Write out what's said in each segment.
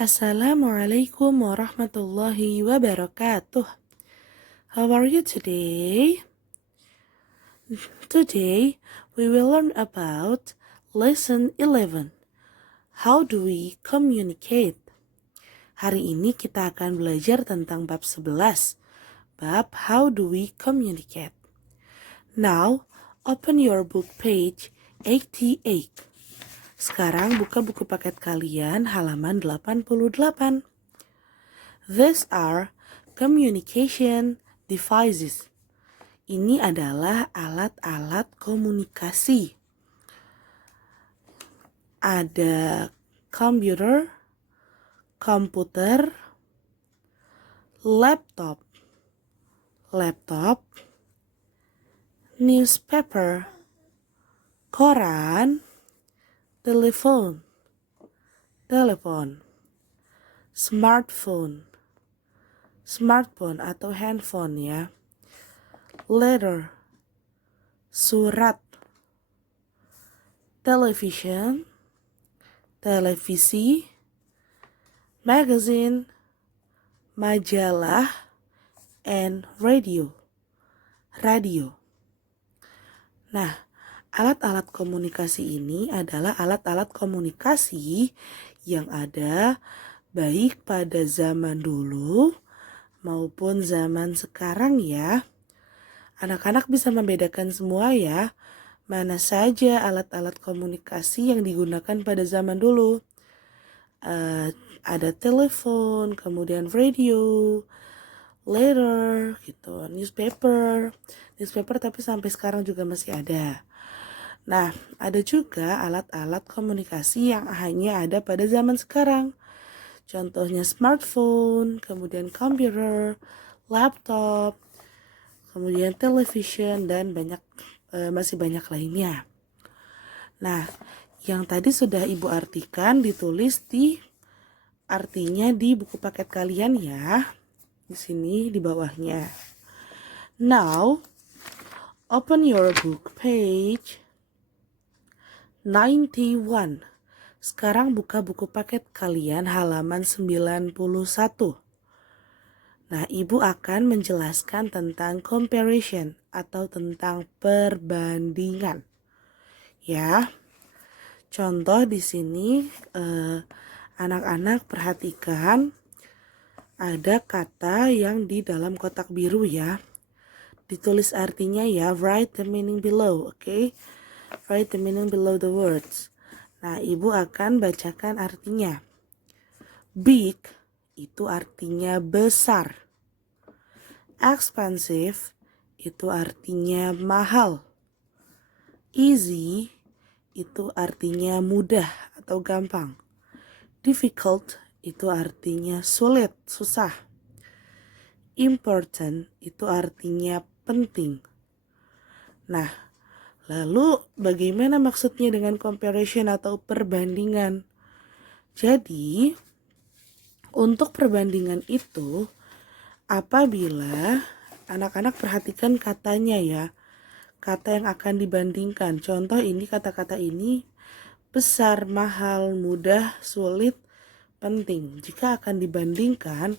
Assalamualaikum warahmatullahi wabarakatuh. How are you today? Today we will learn about lesson 11. How do we communicate? Hari ini kita akan belajar tentang bab 11. Bab How do we communicate? Now, open your book page 88. Sekarang buka buku paket kalian halaman 88. These are communication devices. Ini adalah alat-alat komunikasi. Ada komputer, laptop, newspaper, koran, telepon, smartphone atau handphone ya, letter, surat, televisi, magazine, majalah, and radio. Nah, alat-alat komunikasi ini adalah alat-alat komunikasi yang ada baik pada zaman dulu maupun zaman sekarang ya. Anak-anak bisa membedakan semua ya, mana saja alat-alat komunikasi yang digunakan pada zaman dulu. Ada telepon, kemudian radio, letter, gitu, newspaper tapi sampai sekarang juga masih ada. Nah, ada juga alat-alat komunikasi yang hanya ada pada zaman sekarang. Contohnya smartphone, kemudian komputer, laptop, kemudian television, dan masih banyak lainnya. Nah, yang tadi sudah Ibu artikan ditulis artinya di buku paket kalian ya. Di sini di bawahnya. Now, open your book page 91. Sekarang buka buku paket kalian halaman 91. Nah, Ibu akan menjelaskan tentang comparison atau tentang perbandingan. Ya. Contoh di sini anak-anak perhatikan ada kata yang di dalam kotak biru ya. Ditulis artinya ya, write the meaning below, okay? Write the meaning below the words. Nah, Ibu akan bacakan artinya. Big itu artinya besar. Expensive itu artinya mahal. Easy itu artinya mudah atau gampang. Difficult itu artinya sulit, susah. Important itu artinya penting. Nah, lalu bagaimana maksudnya dengan comparison atau perbandingan? Jadi, untuk perbandingan itu, apabila anak-anak perhatikan katanya ya, kata yang akan dibandingkan. Contoh ini, kata-kata ini besar, mahal, mudah, sulit, penting. Jika akan dibandingkan,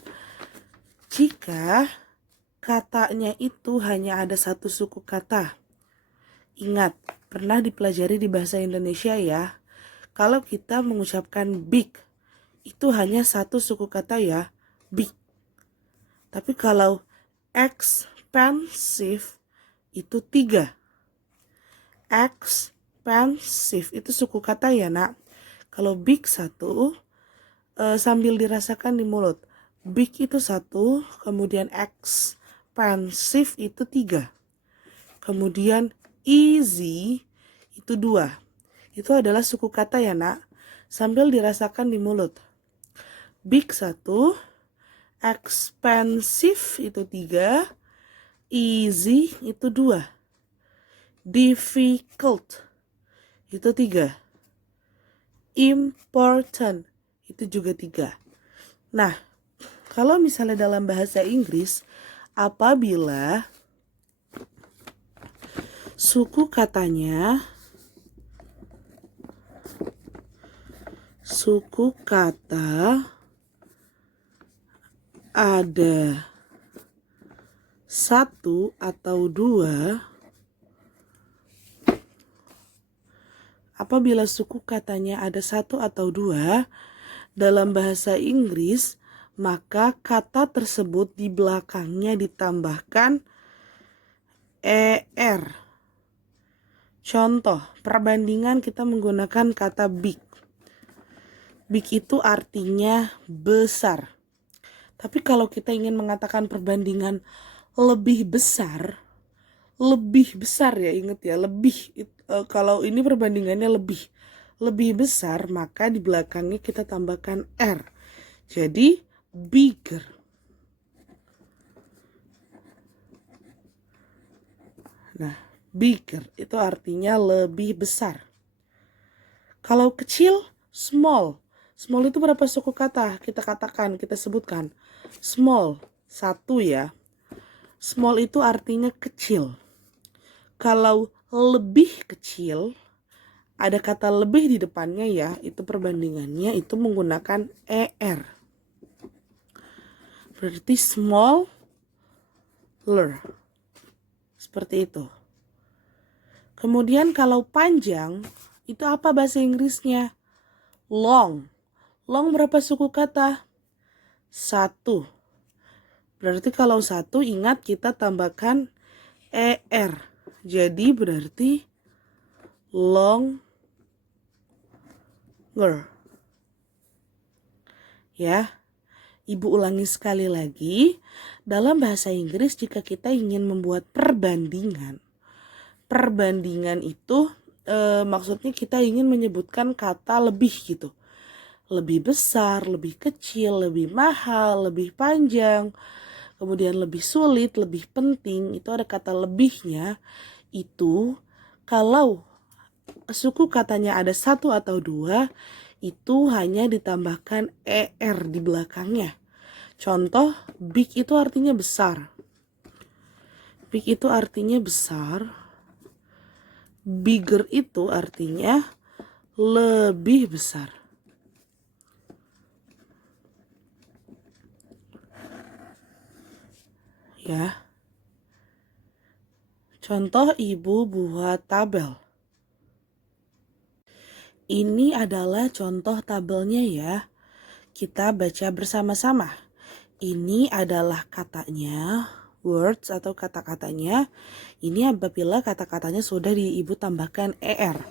jika katanya itu hanya ada satu suku kata. Ingat, pernah dipelajari di bahasa Indonesia ya. Kalau kita mengucapkan big, itu hanya satu suku kata ya, big. Tapi kalau expensive, itu 3. Expensive itu suku kata ya nak. Kalau big 1, sambil dirasakan di mulut. Big itu 1, kemudian expensive itu 3. Kemudian easy itu 2. Itu adalah suku kata ya nak. Sambil dirasakan di mulut. Big 1, expensive itu 3, easy itu 2. Difficult itu 3. Important itu juga 3. Nah, kalau misalnya dalam bahasa Inggris, apabila suku kata ada satu atau dua, apabila suku katanya ada satu atau dua dalam bahasa Inggris, maka kata tersebut di belakangnya ditambahkan er. Contoh, perbandingan kita menggunakan kata big. Big itu artinya besar. Tapi kalau kita ingin mengatakan perbandingan lebih besar ya, ingat ya, lebih. Kalau ini perbandingannya lebih besar, maka di belakangnya kita tambahkan r. Jadi bigger. Nah, bigger itu artinya lebih besar. Kalau kecil, small. Small itu berapa suku kata? Kita sebutkan. Small, satu ya. Small itu artinya kecil. Kalau lebih kecil, ada kata lebih di depannya ya, itu perbandingannya itu menggunakan er. Berarti smaller. Seperti itu. Kemudian kalau panjang, itu apa bahasa Inggrisnya? Long. Long berapa suku kata? Satu. Berarti kalau satu, ingat kita tambahkan er. Jadi berarti longer. Ya. Ibu ulangi sekali lagi. Dalam bahasa Inggris jika kita ingin membuat perbandingan itu maksudnya kita ingin menyebutkan kata lebih gitu. Lebih besar, lebih kecil, lebih mahal, lebih panjang, kemudian lebih sulit, lebih penting, itu ada kata lebihnya. Itu kalau suku katanya ada satu atau dua, itu hanya ditambahkan er di belakangnya. Contoh, big itu artinya besar. Big itu artinya besar. Bigger itu artinya lebih besar. Ya. Contoh, ibu buat tabel. Ini adalah contoh tabelnya ya. Kita baca bersama-sama. Ini adalah katanya, words atau kata-katanya. Ini apabila kata-katanya sudah ibu tambahkan er.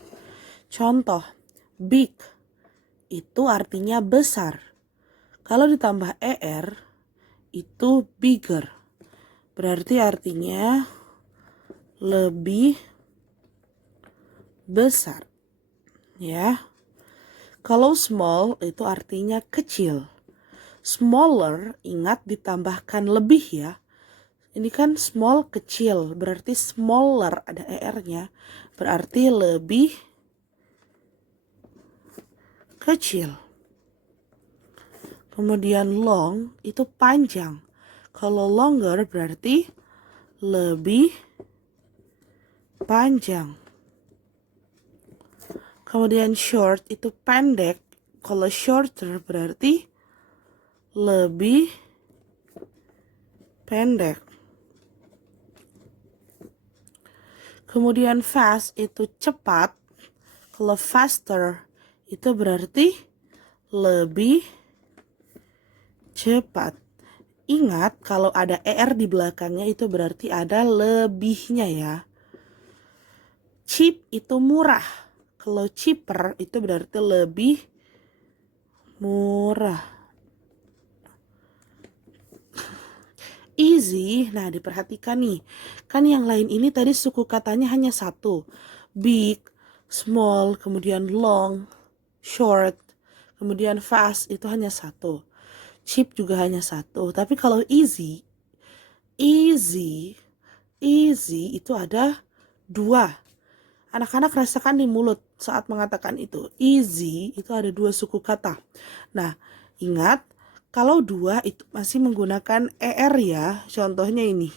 Contoh, big itu artinya besar. Kalau ditambah er, itu bigger. Berarti artinya lebih besar. Ya. Kalau small itu artinya kecil. Smaller, ingat ditambahkan lebih ya. Ini kan small kecil, berarti smaller ada er-nya, berarti lebih kecil. Kemudian long itu panjang. Kalau longer berarti lebih panjang. Kemudian short itu pendek. Kalau shorter berarti lebih pendek. Kemudian fast itu cepat. Kalau faster itu berarti lebih cepat. Ingat kalau ada er di belakangnya itu berarti ada lebihnya ya. Cheap itu murah. Kalau cheaper itu berarti lebih murah. Easy, nah diperhatikan nih. Kan yang lain ini tadi suku katanya hanya satu. Big, small, kemudian long, short, kemudian fast itu hanya satu. Cheap juga hanya satu. Tapi kalau easy itu ada dua. Anak-anak rasakan di mulut saat mengatakan itu. Easy itu ada dua suku kata. Nah, ingat kalau dua itu masih menggunakan er ya. Contohnya ini.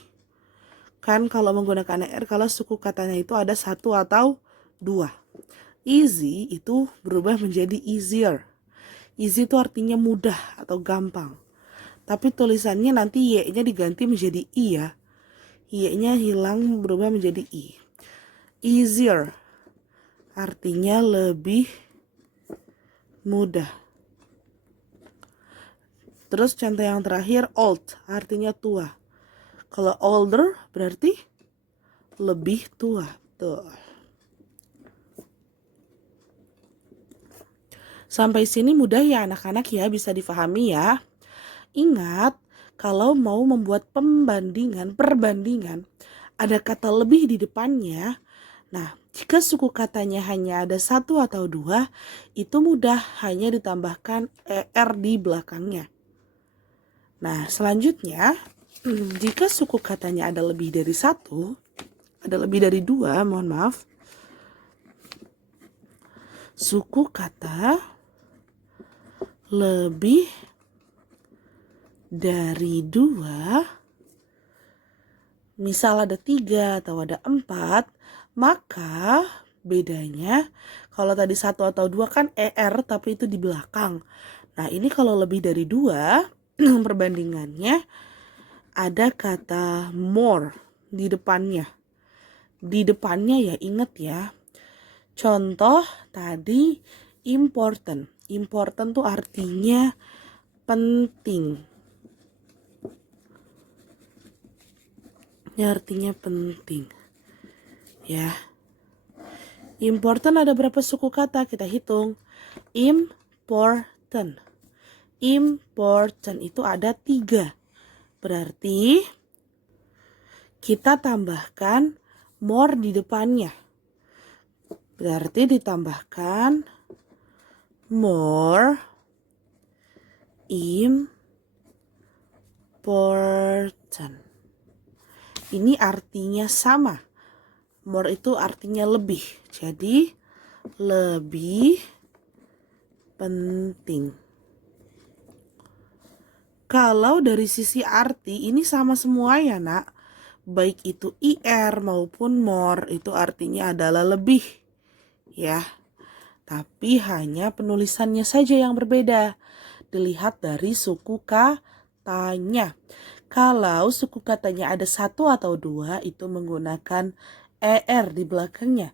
Kan kalau menggunakan er kalau suku katanya itu ada satu atau dua. Easy itu berubah menjadi easier. Easy itu artinya mudah atau gampang. Tapi tulisannya nanti Y-nya diganti menjadi I ya. Y-nya hilang berubah menjadi I. Easier artinya lebih mudah. Terus contoh yang terakhir, old artinya tua. Kalau older berarti lebih tua. Tuh. Sampai sini mudah ya anak-anak ya, bisa difahami ya. Ingat, kalau mau membuat perbandingan, ada kata lebih di depannya. Nah, jika suku katanya hanya ada satu atau dua, itu mudah, hanya ditambahkan ER di belakangnya. Nah, selanjutnya, jika suku katanya ada lebih dari satu, ada lebih dari dua, mohon maaf. Suku kata lebih dari dua, misal ada 3 atau ada 4, maka bedanya kalau tadi 1 atau 2 kan ER tapi itu di belakang. Nah ini kalau lebih dari 2 perbandingannya ada kata more di depannya. Di depannya ya, ingat ya. Contoh tadi important. Important tuh artinya penting. Ini artinya penting. Ya. Important ada berapa suku kata? Kita hitung. Important. Important itu ada 3. Berarti kita tambahkan more di depannya. Berarti ditambahkan more important. Ini artinya sama. More itu artinya lebih. Jadi lebih penting. Kalau dari sisi arti ini sama semua ya nak. Baik itu IR maupun more itu artinya adalah lebih. Ya. Tapi hanya penulisannya saja yang berbeda. Dilihat dari suku katanya. Kalau suku katanya ada 1 atau 2 itu menggunakan ER di belakangnya.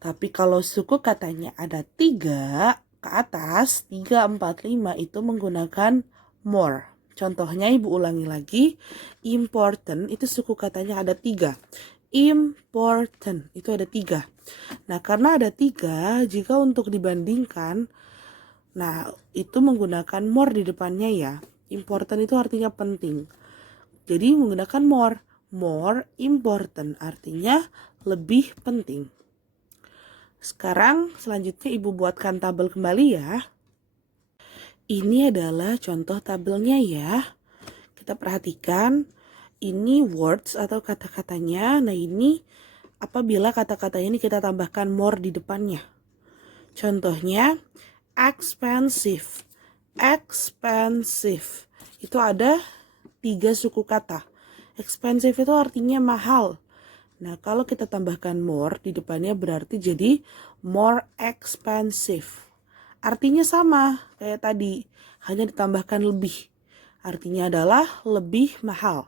Tapi kalau suku katanya ada 3 ke atas, 3, 4, 5 itu menggunakan more. Contohnya ibu ulangi lagi, important itu suku katanya ada 3. Important itu ada 3. Nah karena ada 3, jika untuk dibandingkan, nah itu menggunakan more di depannya ya. Important itu artinya penting. Jadi menggunakan more important artinya lebih penting. Sekarang selanjutnya ibu buatkan tabel kembali ya. Ini adalah contoh tabelnya ya. Kita perhatikan ini words atau kata-katanya. Nah ini apabila kata-kata ini kita tambahkan more di depannya. Contohnya expensive. Expensive itu ada 3 suku kata. Expensive itu artinya mahal. Nah, kalau kita tambahkan more di depannya berarti jadi more expensive. Artinya sama kayak tadi, hanya ditambahkan lebih. Artinya adalah lebih mahal.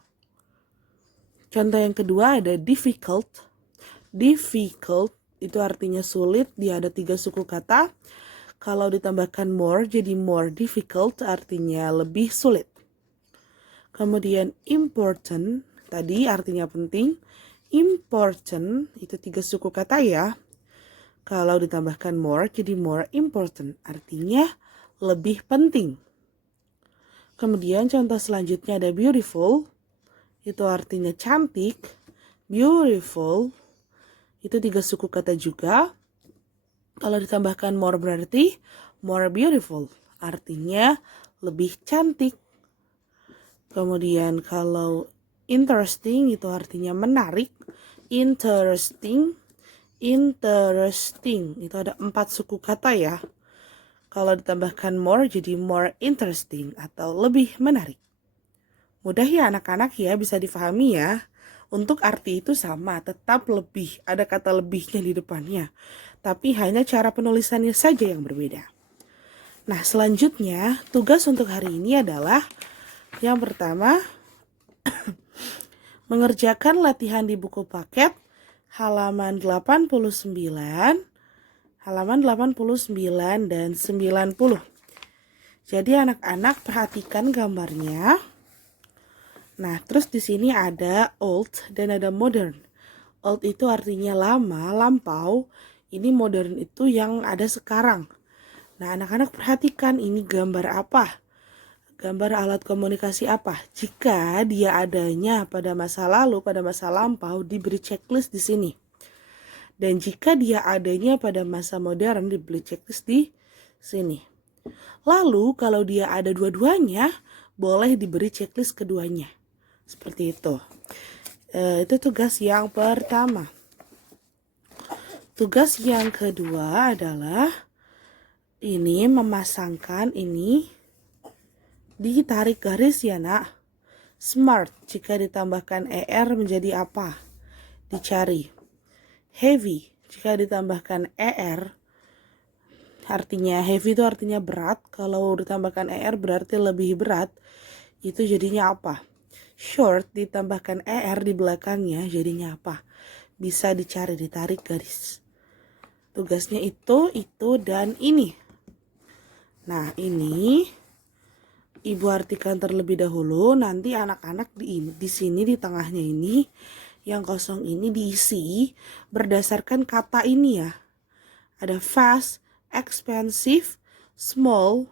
Contoh yang kedua ada difficult. Difficult itu artinya sulit, dia ada 3 suku kata. Kalau ditambahkan more jadi more difficult artinya lebih sulit. Kemudian important, tadi artinya penting. Important, itu 3 suku kata ya. Kalau ditambahkan more, jadi more important. Artinya lebih penting. Kemudian contoh selanjutnya ada beautiful. Itu artinya cantik. Beautiful, itu 3 suku kata juga. Kalau ditambahkan more berarti more beautiful. Artinya lebih cantik. Kemudian kalau interesting itu artinya menarik. Interesting. Interesting itu ada 4 suku kata ya. Kalau ditambahkan more jadi more interesting atau lebih menarik. Mudah ya anak-anak ya, bisa difahami ya. Untuk arti itu sama, tetap lebih. Ada kata lebihnya di depannya. Tapi hanya cara penulisannya saja yang berbeda. Nah selanjutnya tugas untuk hari ini adalah Yang pertama, mengerjakan latihan di buku paket halaman 89, halaman 89 dan 90. Jadi anak-anak perhatikan gambarnya. Nah, terus di sini ada old dan ada modern. Old itu artinya lama, lampau. Ini modern itu yang ada sekarang. Nah, anak-anak perhatikan ini gambar apa? Gambar alat komunikasi apa? Jika dia adanya pada masa lalu, pada masa lampau, diberi checklist di sini. Dan jika dia adanya pada masa modern, diberi checklist di sini. Lalu, kalau dia ada dua-duanya, boleh diberi checklist keduanya. Seperti itu. Itu tugas yang pertama. Tugas yang kedua adalah ini memasangkan ini ditarik garis ya nak. Smart jika ditambahkan ER menjadi apa? Dicari. Heavy jika ditambahkan ER artinya heavy itu artinya berat. Kalau ditambahkan ER berarti lebih berat. Itu jadinya apa? Short ditambahkan ER di belakangnya jadinya apa? Bisa dicari, ditarik garis. Tugasnya itu, dan ini. Nah ini Ibu artikan terlebih dahulu, nanti anak-anak di sini di tengahnya ini, yang kosong ini diisi berdasarkan kata ini ya. Ada fast, expensive, small,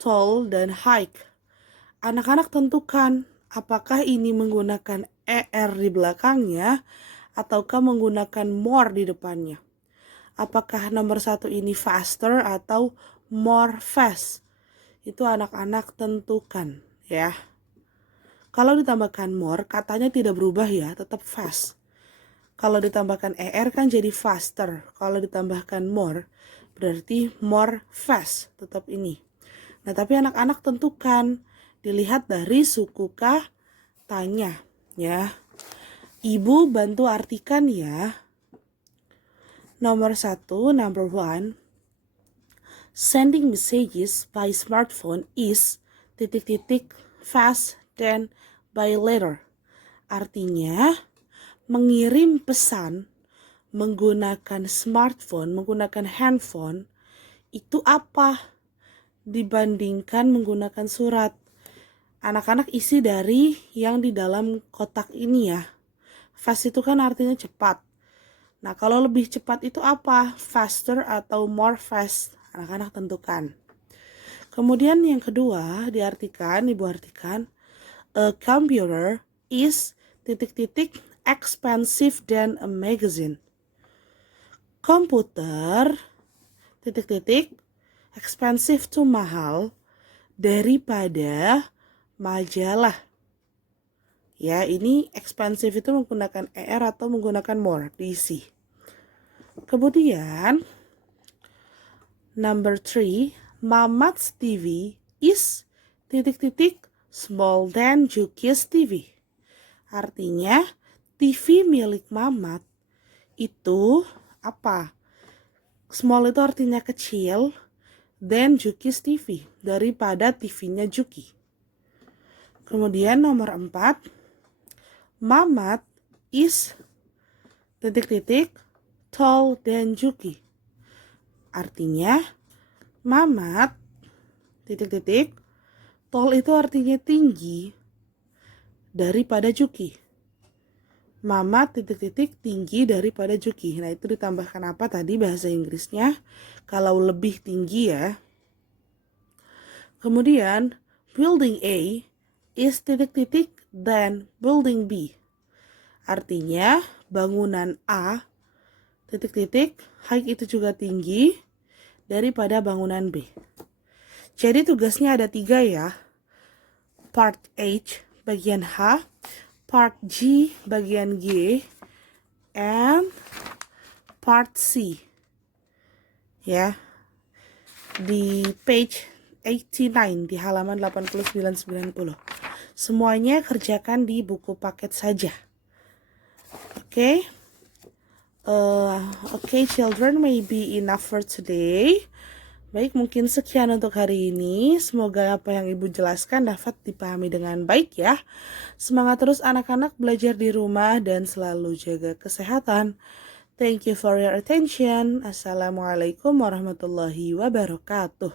tall, dan high. Anak-anak tentukan apakah ini menggunakan ER di belakangnya ataukah menggunakan more di depannya. Apakah nomor 1 ini faster atau more fast? Itu anak-anak tentukan ya. Kalau ditambahkan more, katanya tidak berubah ya, tetap fast. Kalau ditambahkan ER kan jadi faster. Kalau ditambahkan more, berarti more fast, tetap ini. Nah, tapi anak-anak tentukan, dilihat dari suku katanya ya. Ibu bantu artikan ya. Nomor 1, number 1. Sending messages by smartphone is ... fast than by letter. Artinya, mengirim pesan menggunakan smartphone, menggunakan handphone, itu apa dibandingkan menggunakan surat. Anak-anak isi dari yang di dalam kotak ini ya. Fast itu kan artinya cepat. Nah, kalau lebih cepat itu apa? Faster atau more fast? Anak-anak tentukan. Kemudian yang kedua diartikan, Ibu artikan, a computer is ... expensive than a magazine. Komputer ... expensive itu mahal daripada majalah. Ya, ini expensive itu menggunakan ER atau menggunakan more diisi. Kemudian number 3, Mamat's TV is ... small than Juki's TV. Artinya, TV milik Mamat itu apa? Small itu artinya kecil, than Juki's TV, daripada TV-nya Juki. Kemudian nomor 4, Mamat is ... tall than Juki. Artinya, Mamat ... tall itu artinya tinggi daripada Juki. Mamat ... tinggi daripada Juki. Nah, itu ditambahkan apa tadi bahasa Inggrisnya? Kalau lebih tinggi ya. Kemudian, building A is ... than building B. Artinya, bangunan A ... height itu juga tinggi daripada bangunan B. Jadi tugasnya ada 3 ya. Part H bagian H, part G bagian G, and part C. Ya. Di page 89 di halaman 89-90. Semuanya kerjakan di buku paket saja. Oke. Okay, children, may be enough for today. Baik, mungkin sekian untuk hari ini. Semoga apa yang Ibu jelaskan dapat dipahami dengan baik ya. Semangat terus anak-anak belajar di rumah dan selalu jaga kesehatan. Thank you for your attention. Assalamualaikum warahmatullahi wabarakatuh.